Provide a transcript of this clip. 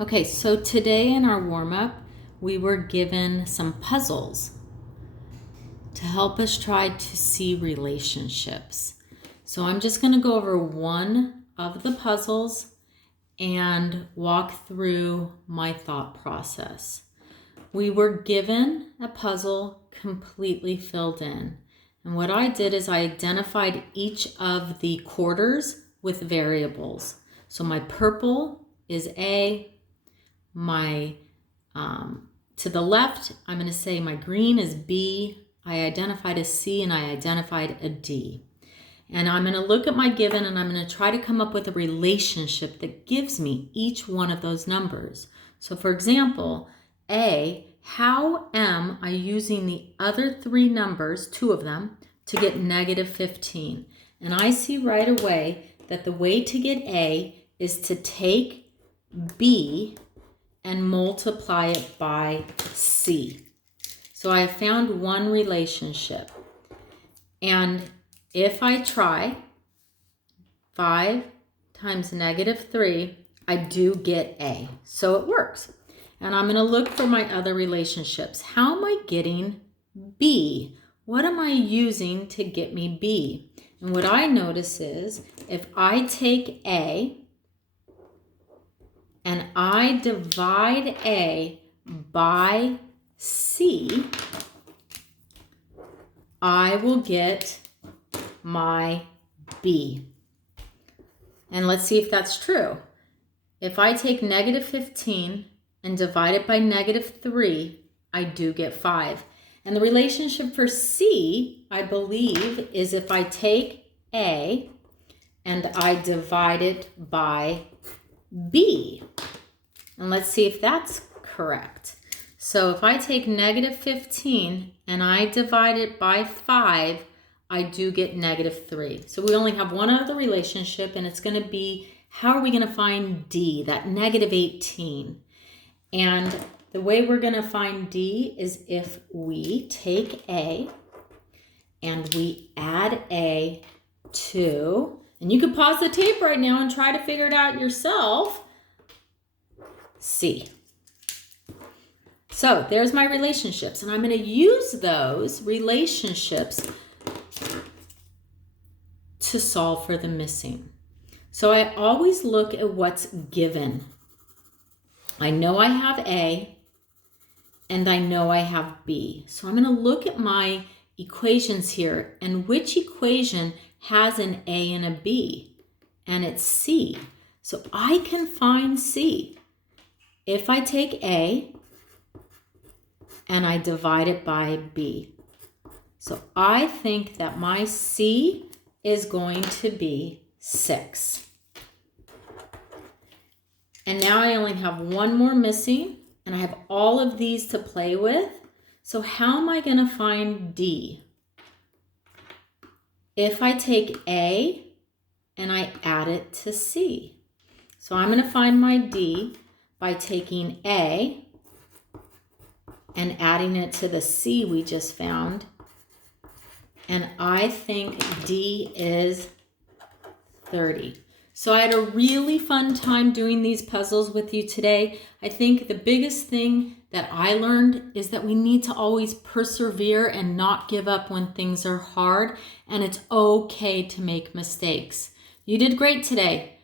Okay, so today in our warm-up, we were given some puzzles to help us try to see relationships. So I'm just going to go over one of the puzzles and walk through my thought process. We were given a puzzle completely filled in. And what I did is I identified each of the quarters with variables. So my purple is A. My to the left, I'm going to say my green is B. I identified a C and I identified a D. And I'm going to look at my given and I'm going to try to come up with a relationship that gives me each one of those numbers. So for example, A, how am I using the other three numbers, two of them, to get negative 15? And I see right away that the way to get A is to take B and multiply it by C. So I have found one relationship. And if I try 5 times negative 3, I do get A. So it works. And I'm going to look for my other relationships. How am I getting B? What am I using to get me B? And what I notice is if I take A and I divide A by C, I will get my B. And let's see if that's true. If I take negative 15 and divide it by negative 3, I do get 5. And the relationship for C, I believe, is if I take A and I divide it by B. And let's see if that's correct. So if I take negative 15 and I divide it by 5, I do get negative 3. So we only have one other relationship, and it's going to be, how are we going to find D, that negative 18? And the way we're going to find D is if we take A and we add A to, and you can pause the tape right now and try to figure it out yourself, C. So there's my relationships, and I'm going to use those relationships to solve for the missing. So I always look at what's given. I know I have A and I know I have B. So I'm going to look at my equations here and which equation has an A and a B, and it's C. So I can find C. If I take A and I divide it by B. So I think that my C is going to be 6. And now I only have one more missing, and I have all of these to play with. So how am I going to find D? If I take A and I add it to C. So I'm going to find my D by taking A and adding it to the C we just found. And I think D is 30. So I had a really fun time doing these puzzles with you today. I think the biggest thing that I learned is that we need to always persevere and not give up when things are hard. And it's okay to make mistakes. You did great today.